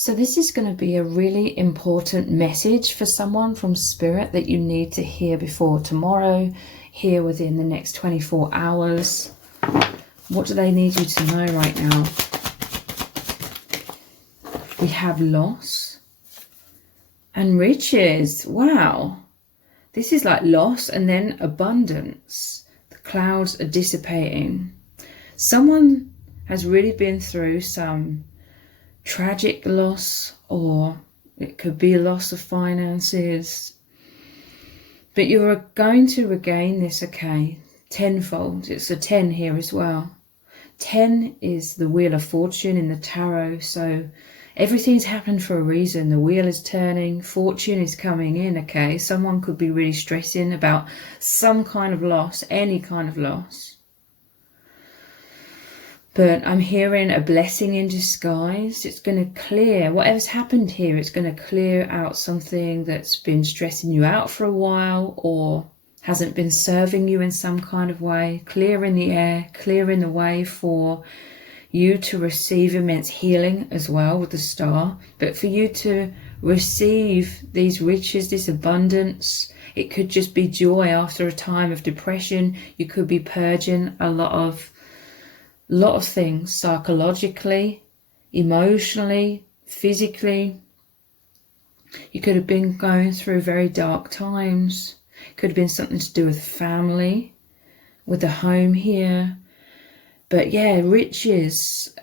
So this is going to be a really important message for someone from Spirit that you need to hear before tomorrow, hear within the next 24 hours. What do they need you to know right now? We have loss and riches. Wow. This is like loss and then abundance. The clouds are dissipating. Someone has really been through some tragic loss, or it could be a loss of finances, but you're going to regain this, okay, tenfold. It's a 10 here as well. 10 is the wheel of fortune in the tarot, so everything's happened for a reason. The wheel is turning, fortune is coming in, okay. Someone could be really stressing about some kind of loss, any kind of loss. But I'm hearing a blessing in disguise. It's going to clear whatever's happened here. It's going to clear out something that's been stressing you out for a while or hasn't been serving you in some kind of way. Clearing the air, clearing the way for you to receive immense healing as well with the star. But for you to receive these riches, this abundance, it could just be joy after a time of depression. You could be purging a lot of things psychologically, emotionally, physically. You could have been going through very dark times. It could have been something to do with family, with the home here. But yeah, riches,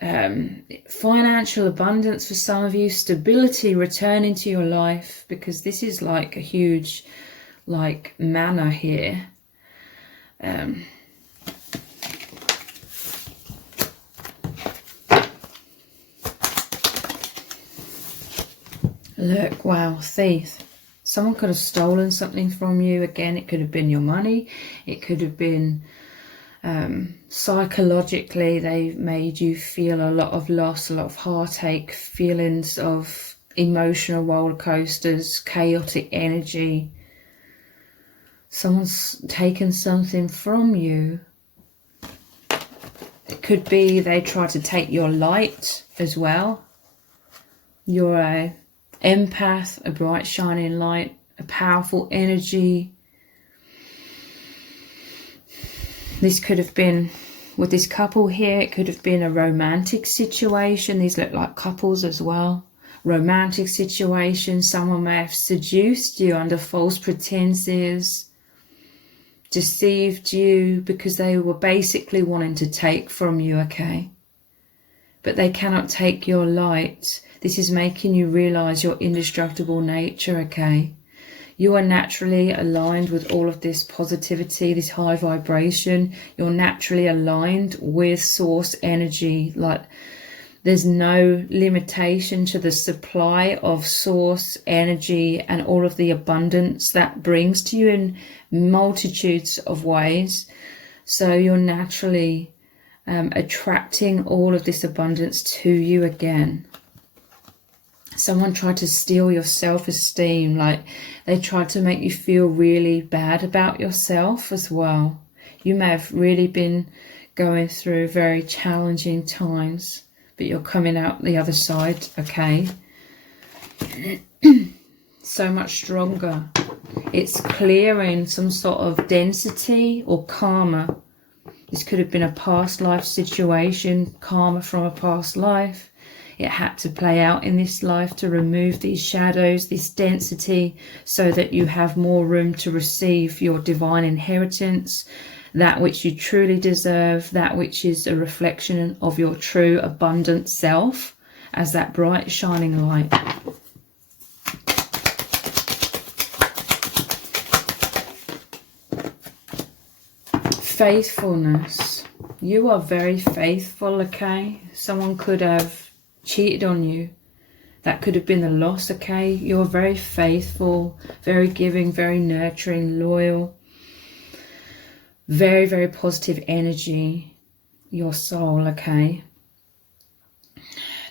financial abundance for some of you, stability returning to your life, because this is like a huge manna here. Look, wow, thief. Someone could have stolen something from you. Again, it could have been your money. It could have been psychologically, they've made you feel a lot of loss, a lot of heartache, feelings of emotional roller coasters, chaotic energy. Someone's taken something from you. It could be they try to take your light as well. You're a empath, a bright shining light, a powerful energy. This could have been, with this couple here, it could have been a romantic situation. These look like couples as well. Romantic situation. Someone may have seduced you under false pretenses, deceived you because they were basically wanting to take from you, okay? But they cannot take your light. This is making you realize your indestructible nature, okay? You are naturally aligned with all of this positivity, this high vibration. You're naturally aligned with source energy. Like, there's no limitation to the supply of source energy and all of the abundance that brings to you in multitudes of ways. So you're naturally attracting all of this abundance to you again. Someone tried to steal your self-esteem, like they tried to make you feel really bad about yourself as well. You may have really been going through very challenging times, but you're coming out the other side, okay? So much stronger. It's clearing some sort of density or karma. This could have been a past life situation, karma from a past life. It had to play out in this life to remove these shadows, this density, so that you have more room to receive your divine inheritance, that which you truly deserve, that which is a reflection of your true abundant self as that bright shining light. Faithfulness. You are very faithful, okay? Someone could have cheated on you. That could have been a loss, okay? You're very faithful, very giving, very nurturing, loyal, very, very positive energy, your soul, okay?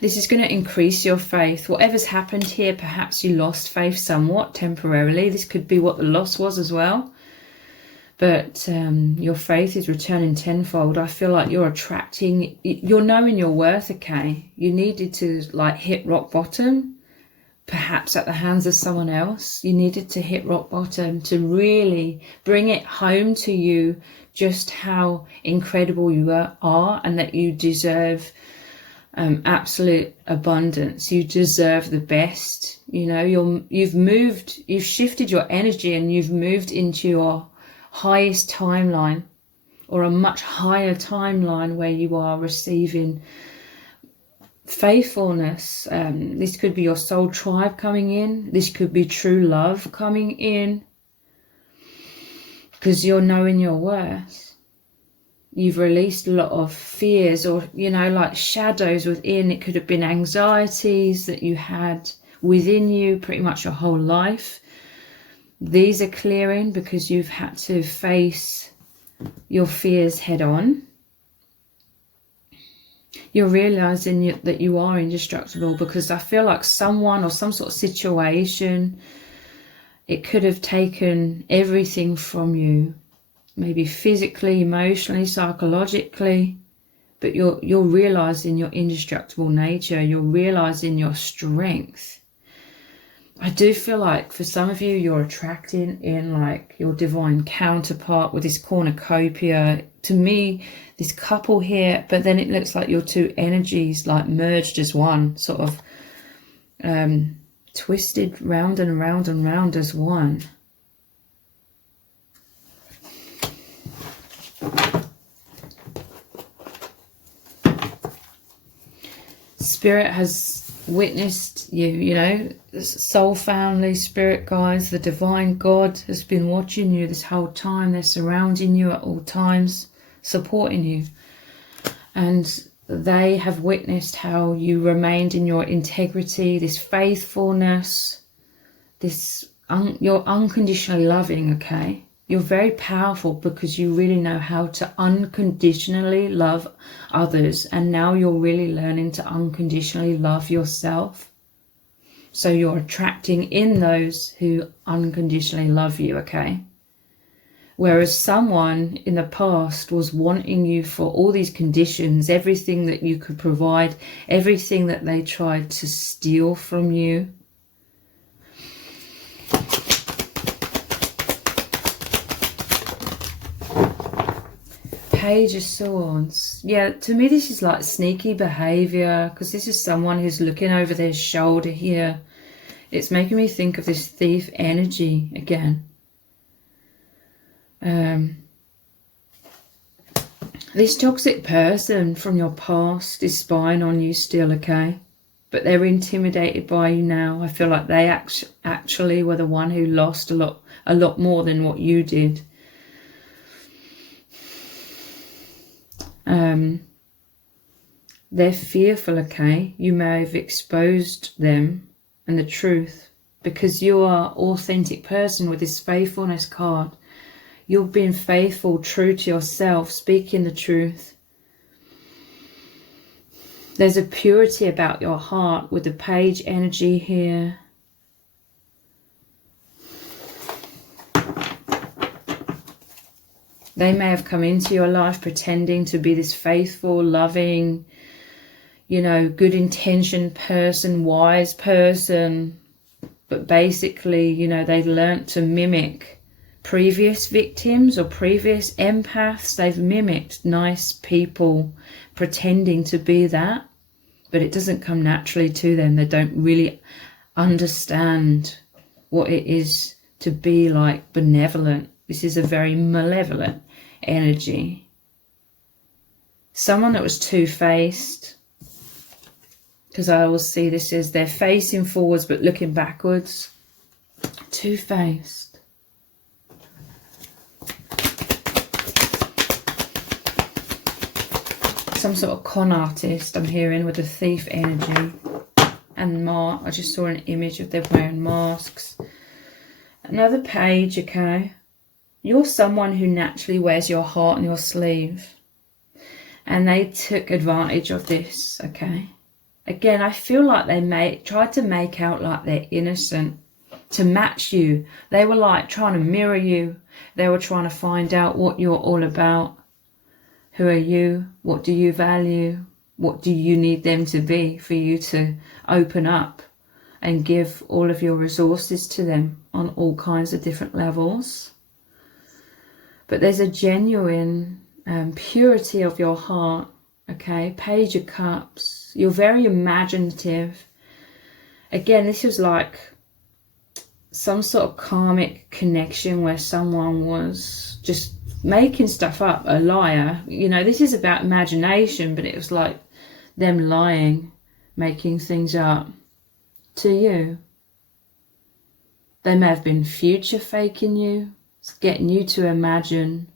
This is going to increase your faith. Whatever's happened here, perhaps you lost faith somewhat temporarily. This could be what the loss was as well. but your faith is returning tenfold. I feel like you're attracting, you're knowing your worth, okay? You needed to like hit rock bottom, perhaps at the hands of someone else. You needed to hit rock bottom to really bring it home to you just how incredible you are, and that you deserve absolute abundance. You deserve the best. You know, you've shifted your energy, and you've moved into your highest timeline, or a much higher timeline, where you are receiving faithfulness. This could be your soul tribe coming in. This could be true love coming in, because you're knowing your worth. You've released a lot of fears, or, you know, like shadows within. It could have been anxieties that you had within you pretty much your whole life. These are clearing because you've had to face your fears head on. You're realizing that you are indestructible, because I feel like someone or some sort of situation, it could have taken everything from you, maybe physically, emotionally, psychologically, but you're realizing your indestructible nature. You're realizing your strength. I do feel like for some of you, you're attracting in like your divine counterpart with this cornucopia. To me, this couple here, but then it looks like your two energies like merged as one, sort of twisted round and round and round as one. Spirit has witnessed you, you know, soul family, spirit guides, the divine God has been watching you this whole time. They're surrounding you at all times, supporting you. And they have witnessed how you remained in your integrity, this faithfulness, this you're unconditionally loving, okay? You're very powerful because you really know how to unconditionally love others. And now you're really learning to unconditionally love yourself. So you're attracting in those who unconditionally love you, okay? Whereas someone in the past was wanting you for all these conditions, everything that you could provide, everything that they tried to steal from you. Page of Swords. Yeah, to me this is like sneaky behavior, because this is someone who's looking over their shoulder here. It's making me think of this thief energy again. This toxic person from your past is spying on you still, okay? But they're intimidated by you now. I feel like they actually were the one who lost a lot more than what you did. They're fearful, okay? You may have exposed them and the truth, because you are an authentic person with this faithfulness card. You've been faithful, true to yourself, speaking the truth. There's a purity about your heart with the page energy here. They may have come into your life pretending to be this faithful, loving, you know, good intentioned person, wise person. But basically, you know, they've learnt to mimic previous victims or previous empaths. They've mimicked nice people pretending to be that. But it doesn't come naturally to them. They don't really understand what it is to be like benevolent. This is a very malevolent energy. Someone that was two-faced, because I always see this as they're facing forwards but looking backwards. Two-faced. Some sort of con artist I'm hearing with the thief energy. And I just saw an image of them wearing masks. Another page, okay? You're someone who naturally wears your heart on your sleeve. And they took advantage of this, okay? Again, I feel like they tried to make out like they're innocent. to match you. They were like trying to mirror you. They were trying to find out what you're all about. Who are you? What do you value? What do you need them to be for you to open up and give all of your resources to them on all kinds of different levels? But there's a genuine purity of your heart, okay? Page of Cups. You're very imaginative. Again, this was like some sort of karmic connection where someone was just making stuff up, a liar. You know, this is about imagination, but it was like them lying, making things up to you. They may have been future faking you, getting you to imagine,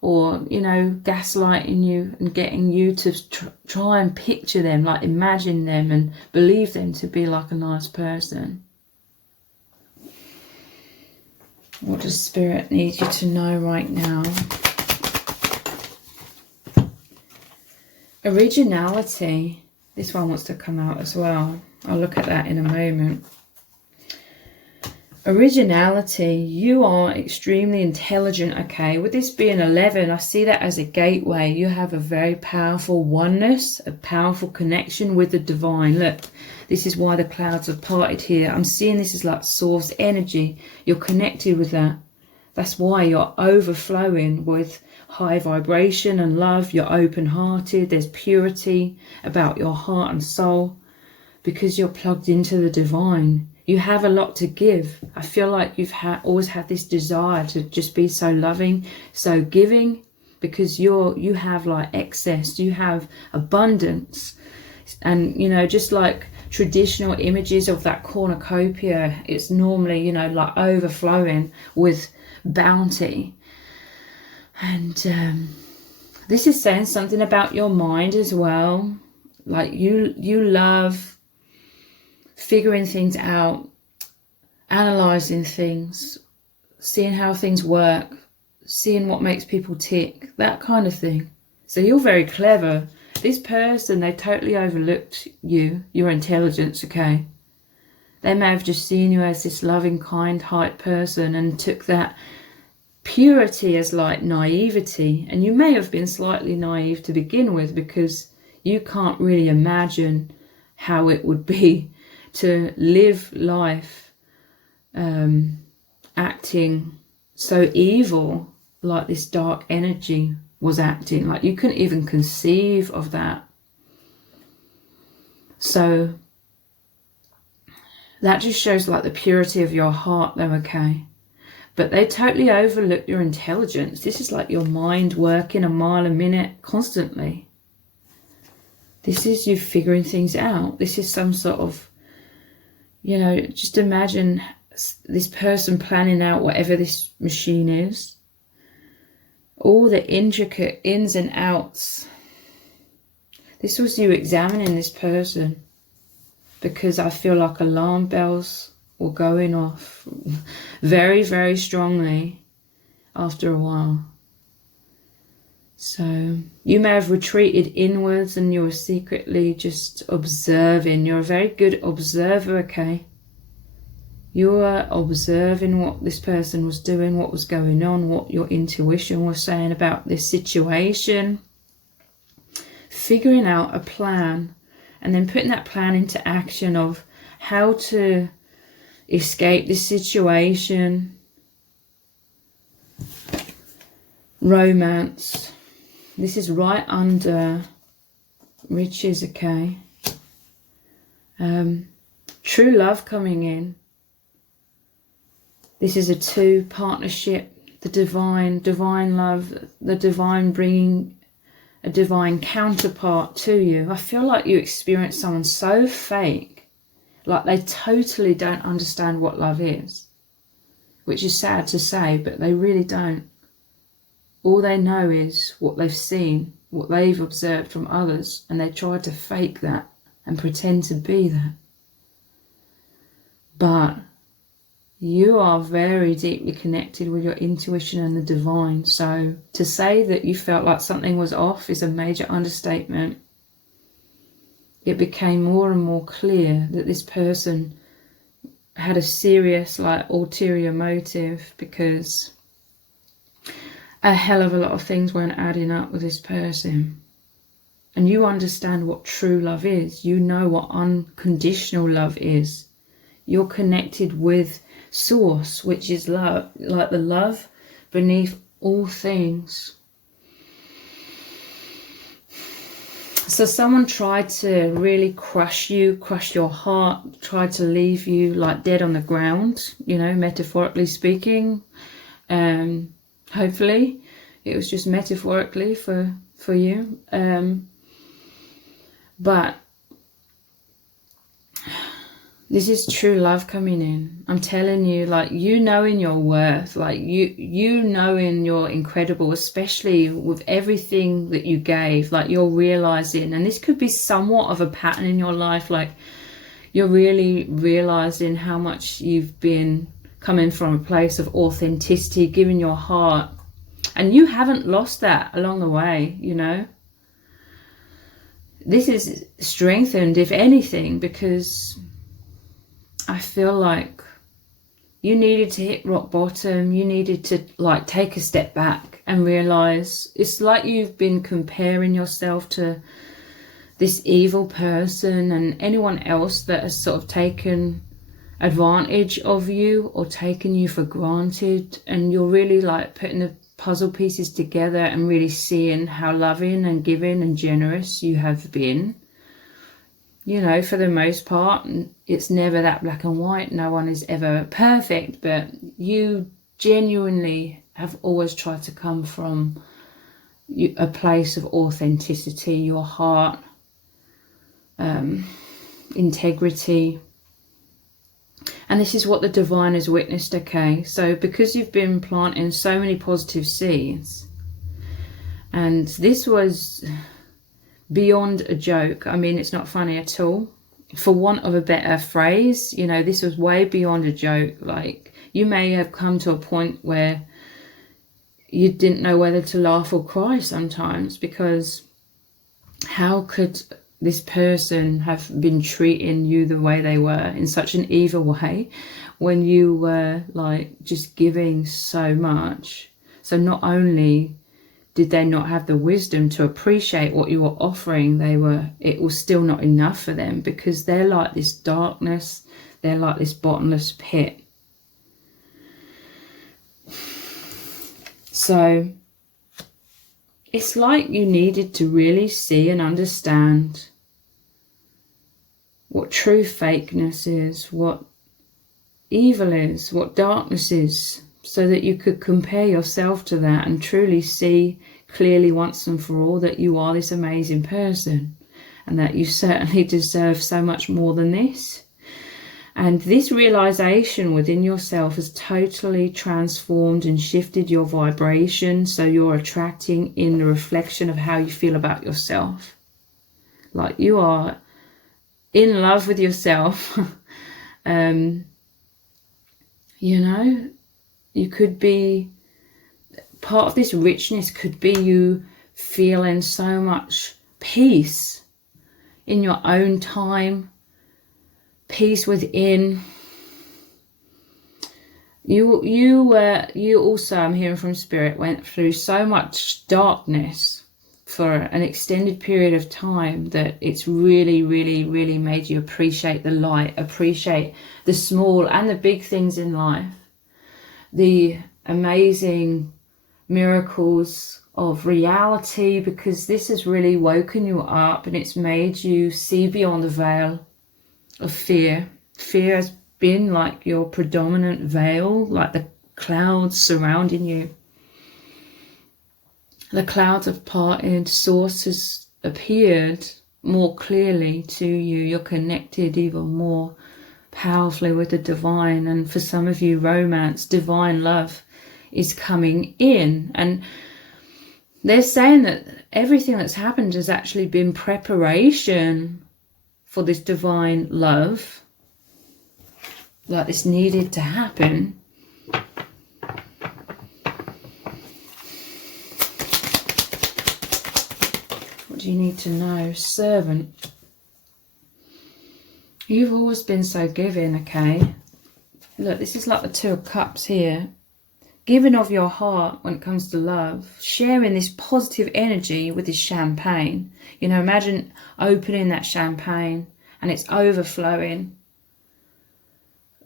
or, you know, gaslighting you and getting you to try and picture them, like imagine them and believe them to be like a nice person. What does Spirit need you to know right now? Originality. This one wants to come out as well. I'll look at that in a moment. Originality. You are extremely intelligent, okay? With this being 11, I see that as a gateway. You have a very powerful oneness, a powerful connection with the divine. Look, this is why the clouds have parted here. I'm seeing this as like source energy. You're connected with that. That's why you're overflowing with high vibration and love. You're open-hearted. There's purity about your heart and soul because you're plugged into the divine. You have a lot to give. I feel like you've always had this desire to just be so loving, so giving, because you have like excess, you have abundance. And, you know, just like traditional images of that cornucopia, it's normally, you know, like overflowing with bounty. And this is saying something about your mind as well. Like you love figuring things out, analysing things, seeing how things work, seeing what makes people tick, that kind of thing. So you're very clever. This person, they totally overlooked you, your intelligence, okay? They may have just seen you as this loving, kind, heart person and took that purity as like naivety. And you may have been slightly naive to begin with because you can't really imagine how it would be to live life acting so evil like this dark energy was acting. Like you couldn't even conceive of that. So that just shows like the purity of your heart though, okay? But they totally overlook your intelligence. This is like your mind working a mile a minute constantly. This is you figuring things out. This is some sort of, you know, just imagine this person planning out whatever this machine is. All the intricate ins and outs. This was you examining this person because I feel like alarm bells were going off very, very strongly after a while. So you may have retreated inwards and you were secretly just observing. You're a very good observer, okay? You were observing what this person was doing, what was going on, what your intuition was saying about this situation. Figuring out a plan and then putting that plan into action of how to escape this situation. Romance. This is right under riches, okay? True love coming in. This is a 2 partnership, the divine love, the divine bringing a divine counterpart to you. I feel like you experience someone so fake, like they totally don't understand what love is, which is sad to say, but they really don't. All they know is what they've seen, what they've observed from others, and they try to fake that and pretend to be that. But you are very deeply connected with your intuition and the divine. So to say that you felt like something was off is a major understatement. It became more and more clear that this person had a serious like ulterior motive, because a hell of a lot of things weren't adding up with this person. And you understand what true love is. You know what unconditional love is. You're connected with source, which is love, like the love beneath all things. So someone tried to really crush you, crush your heart, tried to leave you like dead on the ground, you know, metaphorically speaking. Hopefully it was just metaphorically for you. But this is true love coming in. I'm telling you, like, you knowing your worth, like you knowing you're incredible, especially with everything that you gave, like you're realizing, and this could be somewhat of a pattern in your life, like you're really realizing how much you've been coming from a place of authenticity, giving your heart, and you haven't lost that along the way, you know. This is strengthened, if anything, because I feel like you needed to hit rock bottom. You needed to like take a step back and realize it's like you've been comparing yourself to this evil person and anyone else that has sort of taken advantage of you or taken you for granted, and you're really like putting the puzzle pieces together and really seeing how loving and giving and generous you have been. You know, for the most part, it's never that black and white. No one is ever perfect, but you genuinely have always tried to come from a place of authenticity, your heart, integrity. And this is what the divine has witnessed, okay? So because you've been planting so many positive seeds, and this was beyond a joke. I mean, it's not funny at all. For want of a better phrase, you know, this was way beyond a joke. Like, you may have come to a point where you didn't know whether to laugh or cry sometimes, because how could this person have been treating you the way they were, in such an evil way, when you were like just giving so much? So not only did they not have the wisdom to appreciate what you were offering, it was still not enough for them, because they're like this darkness, they're like this bottomless pit. So it's like you needed to really see and understand what true fakeness is, what evil is, what darkness is, so that you could compare yourself to that and truly see clearly once and for all that you are this amazing person, and that you certainly deserve so much more than this. And this realization within yourself has totally transformed and shifted your vibration, so you're attracting in the reflection of how you feel about yourself. Like, you are in love with yourself. You know, you could be, part of this richness could be you feeling so much peace in your own time, peace within. You also, I'm hearing from Spirit, went through so much darkness for an extended period of time that it's really, really, really made you appreciate the light, appreciate the small and the big things in life, the amazing miracles of reality, because this has really woken you up and it's made you see beyond the veil of fear. Fear has been like your predominant veil, like the clouds surrounding you. The clouds have parted, source has appeared more clearly to you. You're connected even more powerfully with the divine, and for some of you, romance, divine love is coming in. And they're saying that everything that's happened has actually been preparation for this divine love, like this needed to happen. What do you need to know? Servant. You've always been so giving, okay? look, this is like the Two of Cups here. Giving of your heart when it comes to love, sharing this positive energy with this champagne. You know, imagine opening that champagne and it's overflowing.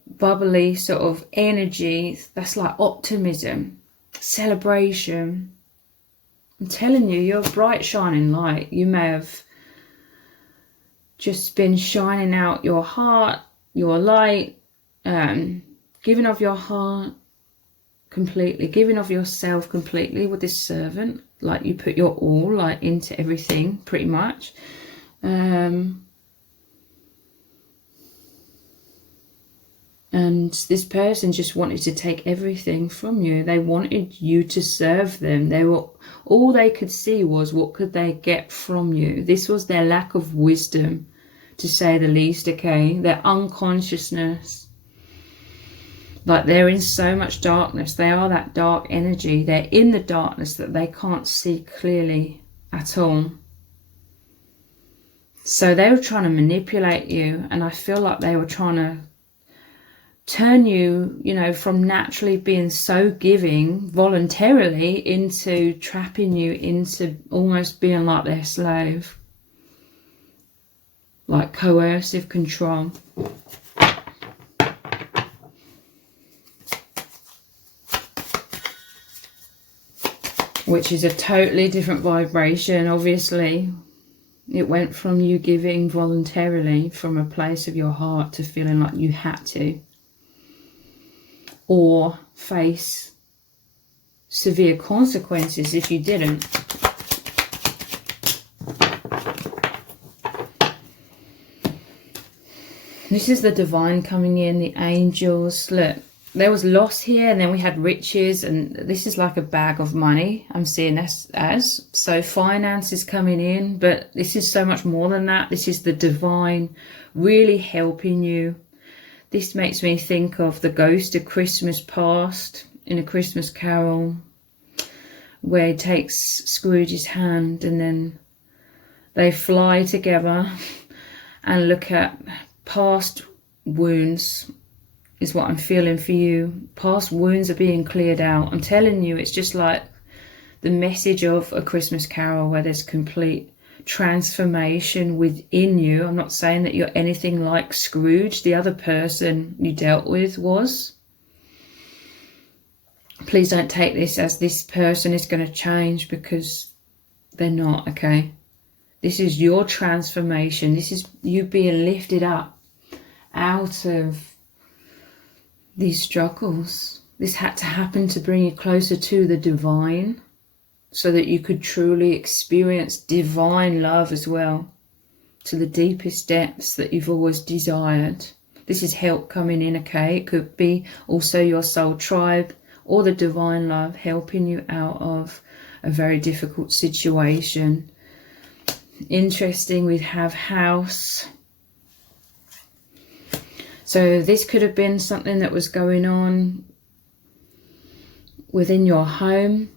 Bubbly sort of energy. That's like optimism, celebration. I'm telling you, you're a bright, shining light. You may have just been shining out your heart, your light, giving of your heart completely, giving of yourself completely with this Servant. Like you put your all like into everything pretty much. And this person just wanted to take everything from you. They wanted you to serve them. All they could see was what could they get from you. This was their lack of wisdom, to say the least, okay? Their unconsciousness. Like they're in so much darkness. They are that dark energy. They're in the darkness that they can't see clearly at all. So they were trying to manipulate you. And I feel like they were trying to turn you, you know, from naturally being so giving voluntarily into trapping you into almost being like their slave. Like coercive control. Which is a totally different vibration, obviously. It went from you giving voluntarily from a place of your heart to feeling like you had to. Or face severe consequences if you didn't. This is the divine coming in, the angels. Look. There was loss here, and then we had riches, and this is like a bag of money. I'm seeing this as. So finance is coming in, but this is so much more than that. This is the divine really helping you. This makes me think of the ghost of Christmas past in A Christmas Carol, where he takes Scrooge's hand and then they fly together and look at past wounds. Is what I'm feeling for you. Past wounds are being cleared out. I'm telling you, it's just like the message of A Christmas Carol, where there's complete transformation within you. I'm not saying that you're anything like Scrooge, the other person you dealt with was. Please don't take this as this person is going to change, because they're not, okay? This is your transformation. This is you being lifted up out of these struggles. This had to happen to bring you closer to the divine, so that you could truly experience divine love as well, to the deepest depths that you've always desired. This is help coming in, okay? It could be also your soul tribe or the divine love helping you out of a very difficult situation. Interesting, we have house. So this could have been something that was going on within your home.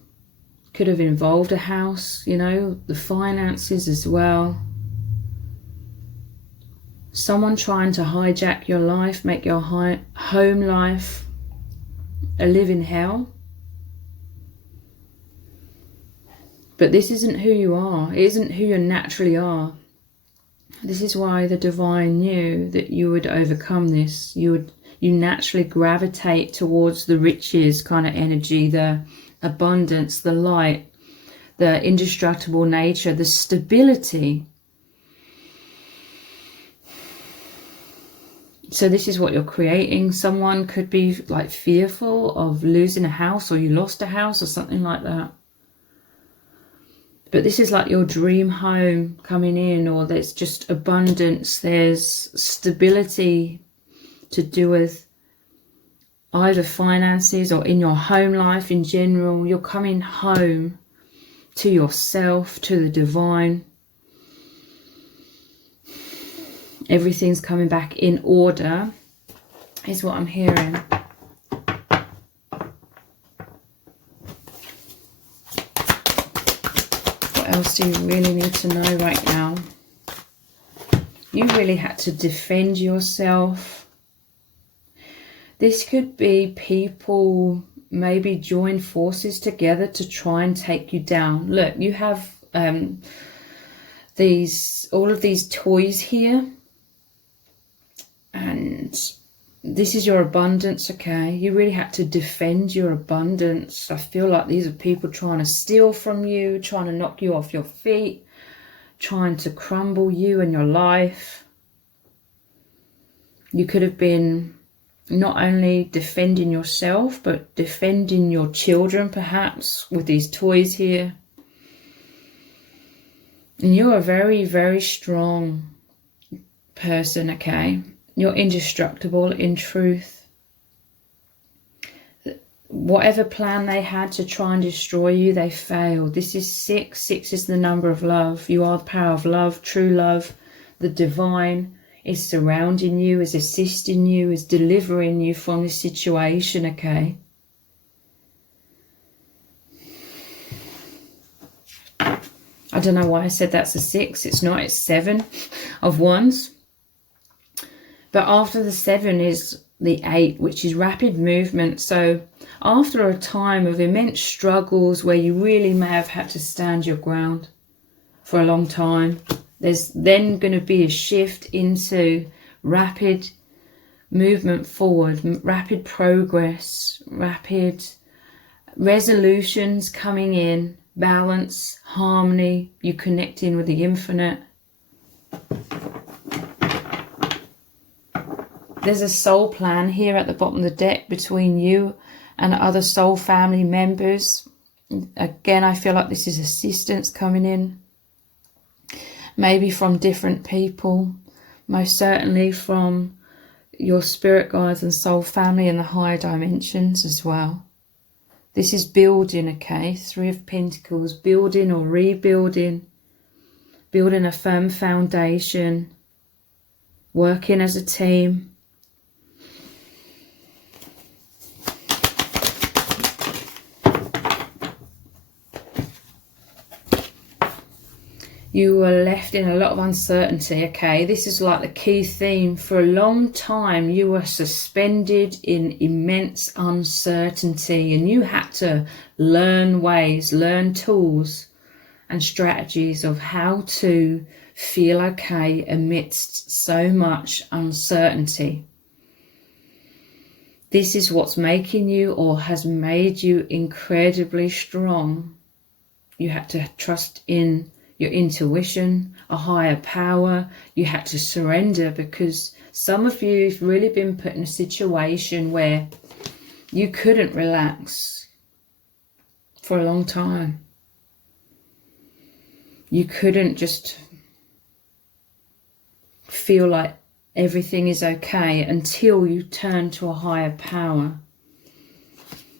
Could have involved a house, you know, the finances as well. Someone trying to hijack your life, make your home life a living hell. But this isn't who you are. It isn't who you naturally are. This is why the divine knew that you would overcome this. You naturally gravitate towards the riches kind of energy, the abundance, the light, the indestructible nature, the stability. So this is what you're creating. Someone could be like fearful of losing a house, or you lost a house or something like that. But this is like your dream home coming in, or there's just abundance, there's stability to do with either finances or in your home life in general. You're coming home to yourself, to the divine. Everything's coming back in order, is what I'm hearing. What else do you really need to know right now? You really had to defend yourself. This could be people maybe join forces together to try and take you down. Look, you have all of these toys here, and this is your abundance, okay? You really had to defend your abundance. I feel like these are people trying to steal from you, trying to knock you off your feet, trying to crumble you and your life. You could have been not only defending yourself, but defending your children, perhaps, with these toys here. And you're a very, very strong person, okay? You're indestructible in truth. Whatever plan they had to try and destroy you, they failed. This is 6. 6 is the number of love. You are the power of love, true love. The divine is surrounding you, is assisting you, is delivering you from this situation, okay? I don't know why I said that's a 6. It's not, it's 7 of wands. But after the 7 is the 8, which is rapid movement. So after a time of immense struggles where you really may have had to stand your ground for a long time, there's then going to be a shift into rapid movement forward, rapid progress, rapid resolutions coming in, balance, harmony, you connecting with the infinite. There's a soul plan here at the bottom of the deck between you and other soul family members. Again, I feel like this is assistance coming in. Maybe from different people. Most certainly from your spirit guides and soul family in the higher dimensions as well. This is building, okay? 3 of Pentacles. Building or rebuilding. Building a firm foundation. Working as a team. You were left in a lot of uncertainty, okay? This is like the key theme. For a long time, you were suspended in immense uncertainty, and you had to learn ways, learn tools and strategies of how to feel okay amidst so much uncertainty. This is what's making you, or has made you, incredibly strong. You had to trust in your intuition, a higher power. You had to surrender, because some of you have really been put in a situation where you couldn't relax for a long time. You couldn't just feel like everything is okay until you turn to a higher power.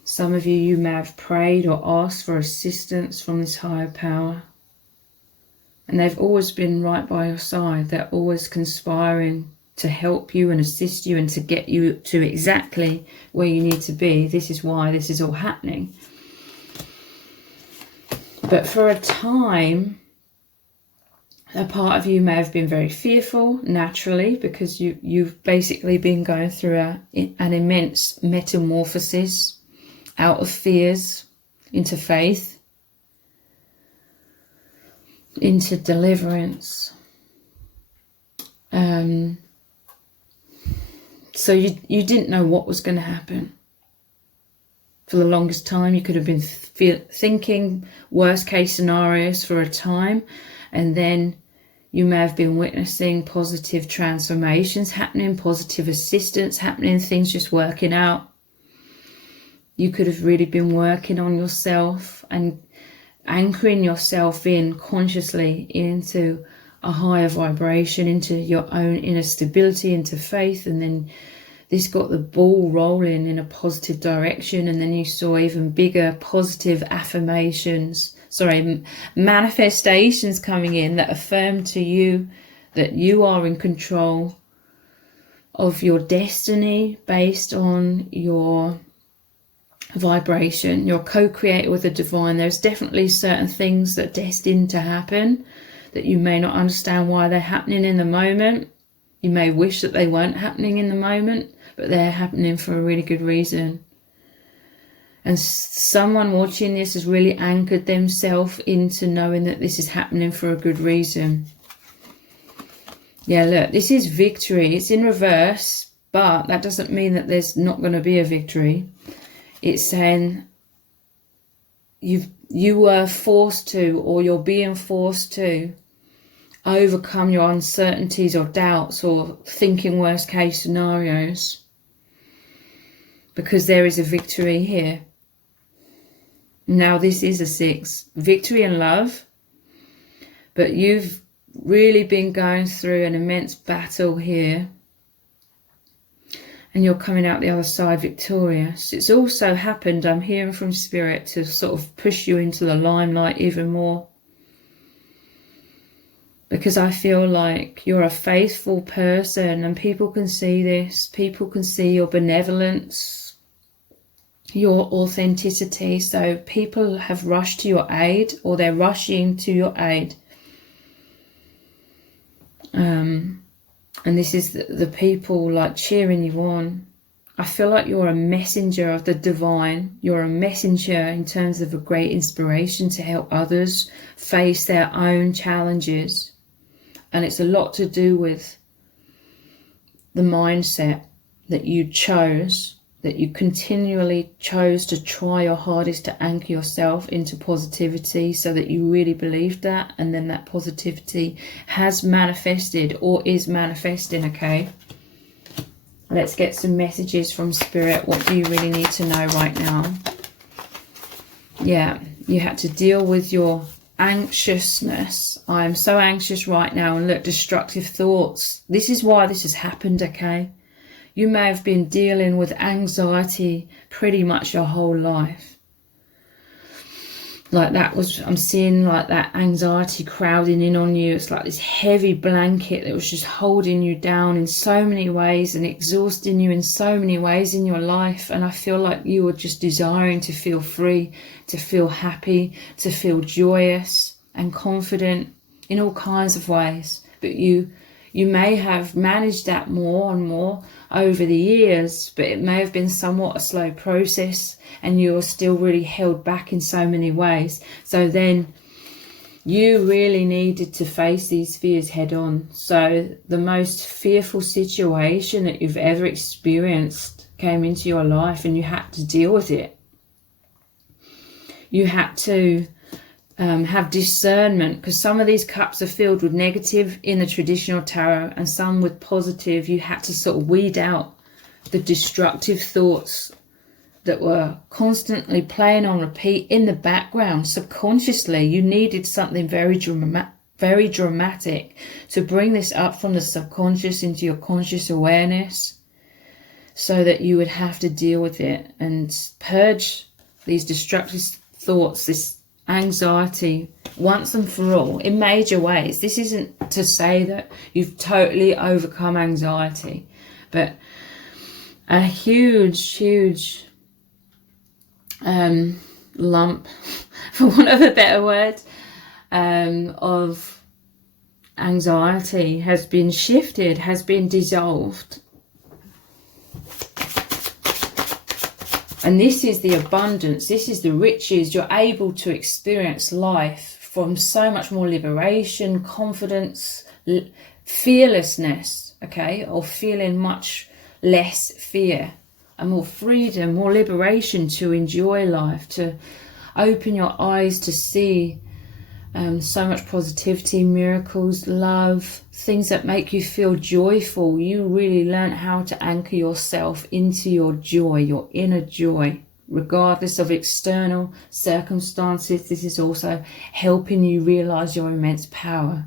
Some of you may have prayed or asked for assistance from this higher power. And they've always been right by your side. They're always conspiring to help you and assist you and to get you to exactly where you need to be. This is why this is all happening. But for a time, a part of you may have been very fearful, naturally, because you've basically been going through an immense metamorphosis out of fears into faith, into deliverance. So you didn't know what was going to happen. For the longest time, you could have been thinking worst case scenarios for a time, and then you may have been witnessing positive transformations happening, positive assistance happening, things just working out. You could have really been working on yourself and anchoring yourself in consciously into a higher vibration, into your own inner stability, into faith. And then this got the ball rolling in a positive direction. And then you saw even bigger positive manifestations coming in that affirm to you that you are in control of your destiny based on your vibration. You're co-creator with the divine. There's definitely certain things that are destined to happen that you may not understand why they're happening in the moment, You may wish that they weren't happening in the moment, but they're happening for a really good reason. And someone watching this has really anchored themselves into knowing that this is happening for a good reason. Yeah, look, this is victory. It's in reverse, but that doesn't mean that there's not going to be a victory. It's saying you were forced to, or you're being forced to, overcome your uncertainties or doubts or thinking worst case scenarios, because there is a victory here. Now this is a 6, victory and love, but you've really been going through an immense battle here, and you're coming out the other side victorious. It's also happened, I'm hearing from Spirit, to sort of push you into the limelight even more, because I feel like you're a faithful person and people can see this. People can see your benevolence, your authenticity. So people have rushed to your aid, or they're rushing to your aid. And this is the people like cheering you on. I feel like you're a messenger of the divine. You're a messenger in terms of a great inspiration to help others face their own challenges. And it's a lot to do with the mindset that you chose, that you continually chose to try your hardest to anchor yourself into positivity, so that you really believed that, and then that positivity has manifested or is manifesting, okay? Let's get some messages from Spirit. What do you really need to know right now? Yeah, you had to deal with your anxiousness. I'm so anxious right now, and look, destructive thoughts. This is why this has happened, okay? You may have been dealing with anxiety pretty much your whole life. Like that was, I'm seeing like that anxiety crowding in on you. It's like this heavy blanket that was just holding you down in so many ways and exhausting you in so many ways in your life. And I feel like you were just desiring to feel free, to feel happy, to feel joyous and confident in all kinds of ways. But you may have managed that more and more over the years, but it may have been somewhat a slow process, and you're still really held back in so many ways. So then you really needed to face these fears head on. So the most fearful situation that you've ever experienced came into your life, and you had to deal with it. You had to have discernment, because some of these cups are filled with negative in the traditional tarot and some with positive. You had to sort of weed out the destructive thoughts that were constantly playing on repeat in the background subconsciously. You needed something very dramatic to bring this up from the subconscious into your conscious awareness, so that you would have to deal with it and purge these destructive thoughts, this anxiety, once and for all, in major ways. This isn't to say that you've totally overcome anxiety, but a huge lump, for want of a better word, of anxiety has been shifted, has been dissolved. And this is the abundance, this is the riches. You're able to experience life from so much more liberation, confidence, fearlessness, okay? Or feeling much less fear, and more freedom, more liberation to enjoy life, to open your eyes to see so much positivity, miracles, love, things that make you feel joyful. You really learn how to anchor yourself into your joy, your inner joy, regardless of external circumstances. This is also helping you realize your immense power.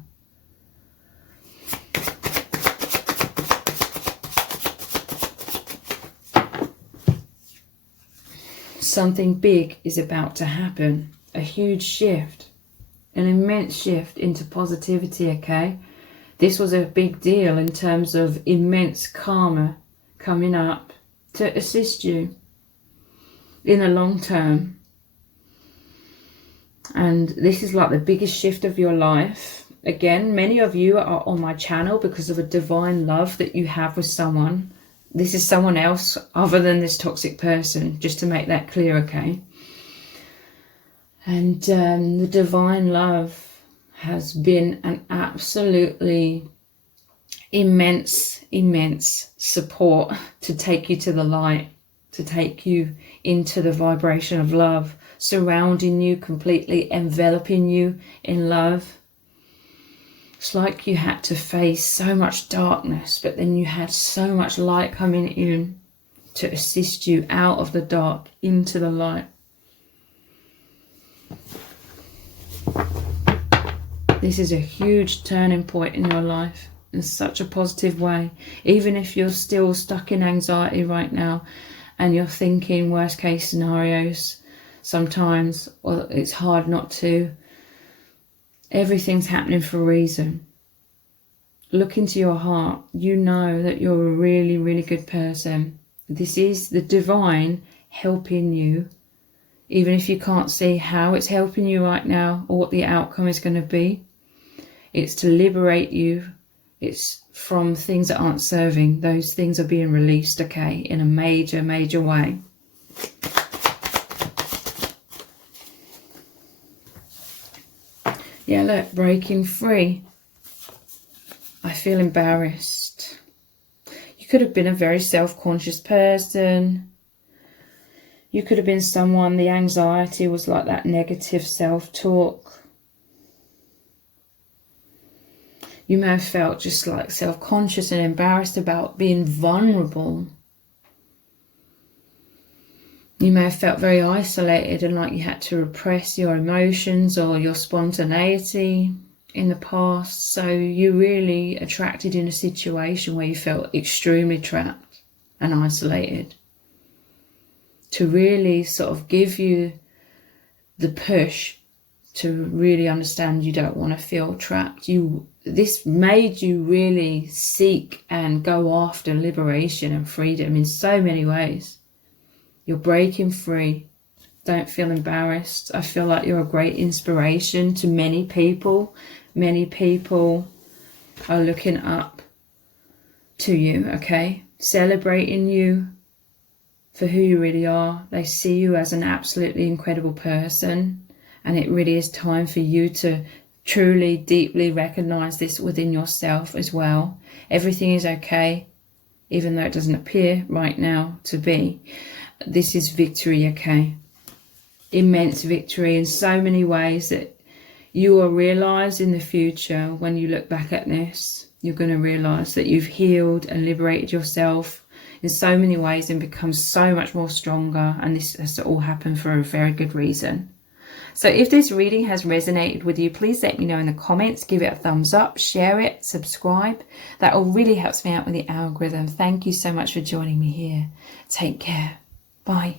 Something big is about to happen, a huge shift. An immense shift into positivity, okay? This was a big deal in terms of immense karma coming up to assist you in the long term. And this is like the biggest shift of your life. Again, many of you are on my channel because of a divine love that you have with someone. This is someone else other than this toxic person, just to make that clear, okay? And the divine love has been an absolutely immense support to take you to the light, to take you into the vibration of love, surrounding you completely, enveloping you in love. It's like you had to face so much darkness, but then you had so much light coming in to assist you out of the dark into the light. This is a huge turning point in your life in such a positive way. Even if you're still stuck in anxiety right now and you're thinking worst case scenarios sometimes, well, it's hard not to. Everything's happening for a reason. Look into your heart. You know that you're a really, really good person. This is the divine helping you, even if you can't see how it's helping you right now or what the outcome is going to be. It's to liberate you. It's from things that aren't serving. Those things are being released, okay, in a major, major way. Yeah, look, breaking free. I feel embarrassed. You could have been a very self-conscious person. You could have been someone, the anxiety was like that negative self-talk. You may have felt just like self-conscious and embarrassed about being vulnerable. You may have felt very isolated and like you had to repress your emotions or your spontaneity in the past. So you really attracted in a situation where you felt extremely trapped and isolated, to really sort of give you the push to really understand you don't want to feel trapped. This made you really seek and go after liberation and freedom in so many ways. You're breaking free. Don't feel embarrassed. I feel like you're a great inspiration to many people. Many people are looking up to you, okay? Celebrating you for who you really are. They see you as an absolutely incredible person. And it really is time for you to truly, deeply recognize this within yourself as well. Everything is okay, even though it doesn't appear right now to be. This is victory, okay? Immense victory in so many ways that you will realize in the future when you look back at this. You're going to realize that you've healed and liberated yourself in so many ways and become so much more stronger. And this has all happened for a very good reason. So if this reading has resonated with you, please let me know in the comments. Give it a thumbs up, share it, subscribe. That all really helps me out with the algorithm. Thank you so much for joining me here. Take care. Bye.